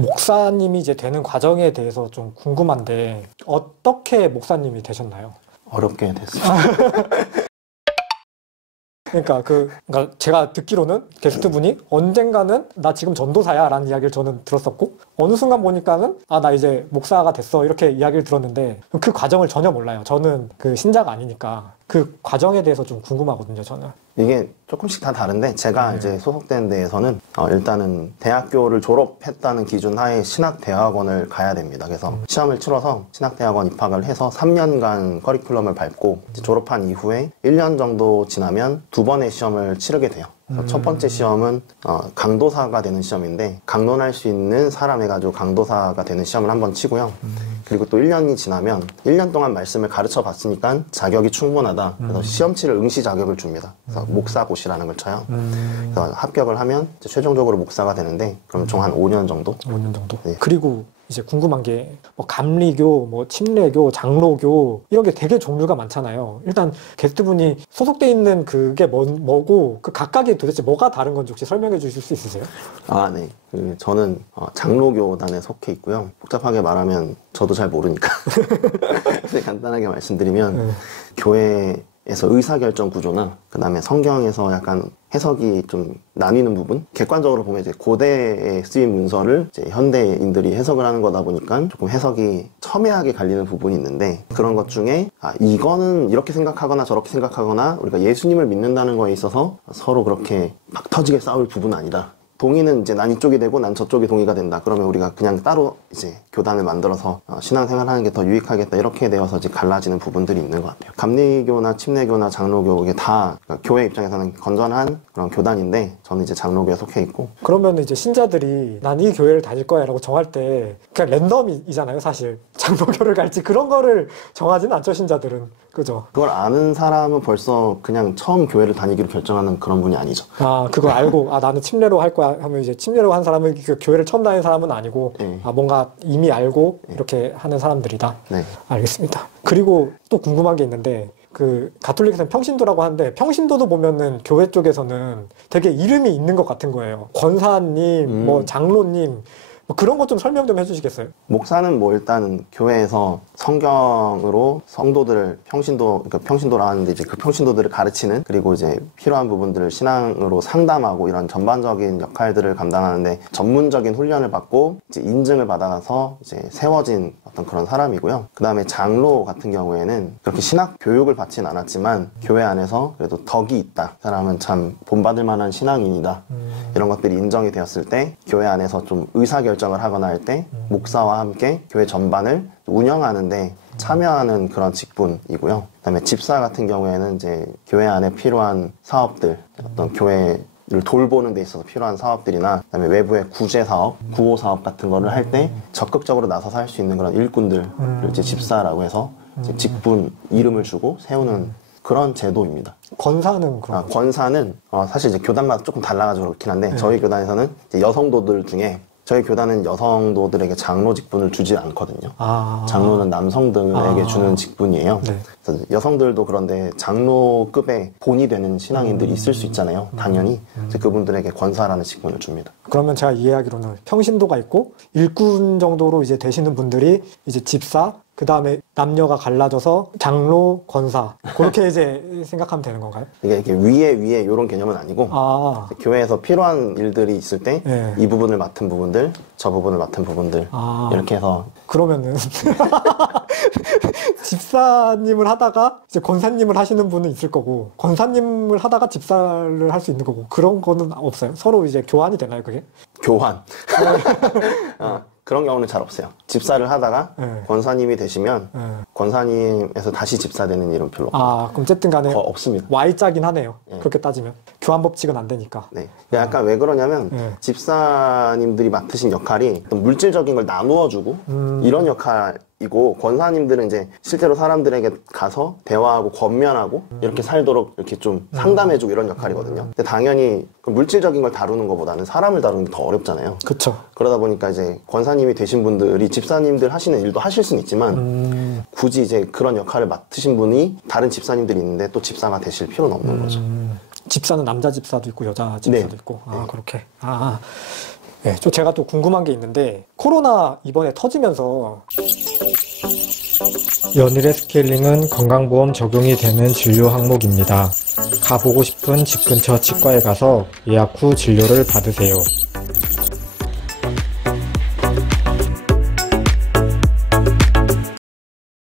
목사님이 이제 되는 과정에 대해서 좀 궁금한데 어떻게 목사님이 되셨나요? 어렵게 됐어요. 그러니까 제가 듣기로는 게스트분이 언젠가는 나 지금 전도사야 라는 이야기를 저는 들었었고 어느 순간 보니까는 나 이제 목사가 됐어 이렇게 이야기를 들었는데 그 과정을 전혀 몰라요. 저는 그 신자가 아니니까 그 과정에 대해서 좀 궁금하거든요. 저는. 이게 조금씩 다 다른데 제가 이제 소속된 데에서는 일단은 대학교를 졸업했다는 기준 하에 신학대학원을 가야 됩니다. 그래서 시험을 치러서 신학대학원 입학을 해서 3년간 커리큘럼을 밟고 이제 졸업한 이후에 1년 정도 지나면 2번의 시험을 치르게 돼요. 첫 번째 시험은 강도사가 되는 시험인데 강론할 수 있는 사람 해가지고 강도사가 되는 시험을 한번 치고요. 그리고 또 1년이 지나면 1년 동안 말씀을 가르쳐 봤으니까 자격이 충분하다. 그래서 시험 치를 응시 자격을 줍니다. 그래서 목사고시라는 걸 쳐요. 그래서 합격을 하면 이제 최종적으로 목사가 되는데 그럼 총 한 5년 정도? 5년 정도? 네. 그리고 이제 궁금한 게 뭐 감리교, 뭐 침례교, 장로교 이런 게 되게 종류가 많잖아요. 일단 게스트분이 소속돼 있는 그게 뭐고 그 각각이 도대체 뭐가 다른 건지 혹시 설명해 주실 수 있으세요? 네. 저는 장로교단에 속해 있고요. 복잡하게 말하면 저도 잘 모르니까 간단하게 말씀드리면 교회에서 의사결정 구조나 그 다음에 성경에서 약간 해석이 좀 나뉘는 부분? 객관적으로 보면 이제 고대에 쓰인 문서를 이제 현대인들이 해석을 하는 거다 보니까 조금 해석이 첨예하게 갈리는 부분이 있는데 그런 것 중에 이거는 이렇게 생각하거나 저렇게 생각하거나 우리가 예수님을 믿는다는 거에 있어서 서로 그렇게 막 터지게 싸울 부분은 아니다. 동의는 이제 난 이쪽이 되고 난 저쪽이 동의가 된다. 그러면 우리가 그냥 따로 이제 교단을 만들어서 신앙생활하는 게 더 유익하겠다. 이렇게 되어서 이제 갈라지는 부분들이 있는 것 같아요. 감리교나 침례교나 장로교 이게 다 그러니까 교회 입장에서는 건전한 그런 교단인데 저는 이제 장로교에 속해 있고. 그러면 이제 신자들이 난 이 교회를 다닐 거야라고 정할 때 그냥 랜덤이잖아요, 사실. 장로교를 갈지 그런 거를 정하지는 않죠, 신자들은. 그죠? 그걸 아는 사람은 벌써 그냥 처음 교회를 다니기로 결정하는 그런 분이 아니죠. 그걸 알고 나는 침례로 할 거야 하면 이제 침례로 한 사람은 그 교회를 처음 다니는 사람은 아니고 뭔가 이미 알고 이렇게 하는 사람들이다. 네. 알겠습니다. 그리고 또 궁금한 게 있는데 그 가톨릭에서는 평신도라고 하는데 평신도도 보면은 교회 쪽에서는 되게 이름이 있는 것 같은 거예요. 권사님, 뭐 장로님 뭐 그런 것 좀 설명 좀 해주시겠어요? 목사는 뭐 일단 교회에서 성경으로 성도들을 그러니까 평신도라 하는데 이제 그 평신도들을 가르치는 그리고 이제 필요한 부분들을 신앙으로 상담하고 이런 전반적인 역할들을 감당하는데 전문적인 훈련을 받고 이제 인증을 받아서 이제 세워진 어떤 그런 사람이고요. 그 다음에 장로 같은 경우에는 그렇게 신학 교육을 받진 않았지만 교회 안에서 그래도 덕이 있다. 그 사람은 참 본받을 만한 신앙인이다. 이런 것들이 인정이 되었을 때 교회 안에서 좀 의사결정을 하거나 할 때 목사와 함께 교회 전반을 운영하는데 참여하는 그런 직분이고요. 그다음에 집사 같은 경우에는 이제 교회 안에 필요한 사업들, 어떤 교회를 돌보는 데 있어서 필요한 사업들이나 그다음에 외부의 구제 사업, 구호 사업 같은 거를 할 때 적극적으로 나서서 할 수 있는 그런 일꾼들, 이제 집사라고 해서 이제 직분 이름을 주고 세우는 그런 제도입니다. 권사는 그럼? 권사는 사실 이제 교단마다 조금 달라가지고 그렇긴 한데 저희 교단에서는 이제 여성도들 중에 저희 교단은 여성도들에게 장로 직분을 주지 않거든요. 장로는 남성들에게 주는 직분이에요. 네. 그래서 여성들도 그런데 장로급의 본이 되는 신앙인들이 있을 수 있잖아요. 당연히. 그래서 그분들에게 권사라는 직분을 줍니다. 그러면 제가 이해하기로는 평신도가 있고 일꾼 정도로 이제 되시는 분들이 이제 집사, 그 다음에 남녀가 갈라져서 장로, 권사 그렇게 이제 생각하면 되는 건가요? 이게 이렇게 위에 이런 개념은 아니고 교회에서 필요한 일들이 있을 때 이 부분을 맡은 부분들, 저 부분을 맡은 부분들 이렇게 해서 그러면은 집사님을 하다가 이제 권사님을 하시는 분은 있을 거고 권사님을 하다가 집사를 할 수 있는 거고 그런 거는 없어요? 서로 이제 교환이 되나요, 그게? 교환. 그런 경우는 잘 없어요. 집사를 하다가 권사님이 되시면 권사님에서 다시 집사 되는 일은 별로 없어요. 그럼 어쨌든 간에 없습니다. Y자긴 하네요. 그렇게 따지면. 교환 법칙은 안 되니까. 네. 약간 왜 그러냐면 집사님들이 맡으신 역할이 어떤 물질적인 걸 나누어주고 이런 역할이고 권사님들은 이제 실제로 사람들에게 가서 대화하고 권면하고 이렇게 살도록 이렇게 좀 상담해주고 이런 역할이거든요. 근데 당연히 그 물질적인 걸 다루는 것보다는 사람을 다루는 게 더 어렵잖아요. 그쵸. 그러다 보니까 이제 권사님이 되신 분들이 집사님들 하시는 일도 하실 수는 있지만 굳이 이제 그런 역할을 맡으신 분이 다른 집사님들이 있는데 또 집사가 되실 필요는 없는 거죠. 집사는 남자 집사도 있고 여자 집사도 있고. 그렇게. 네, 좀 제가 또 궁금한 게 있는데 코로나 이번에 터지면서 연일의 스케일링은 건강보험 적용이 되는 진료 항목입니다. 가보고 싶은 집 근처 치과에 가서 예약 후 진료를 받으세요.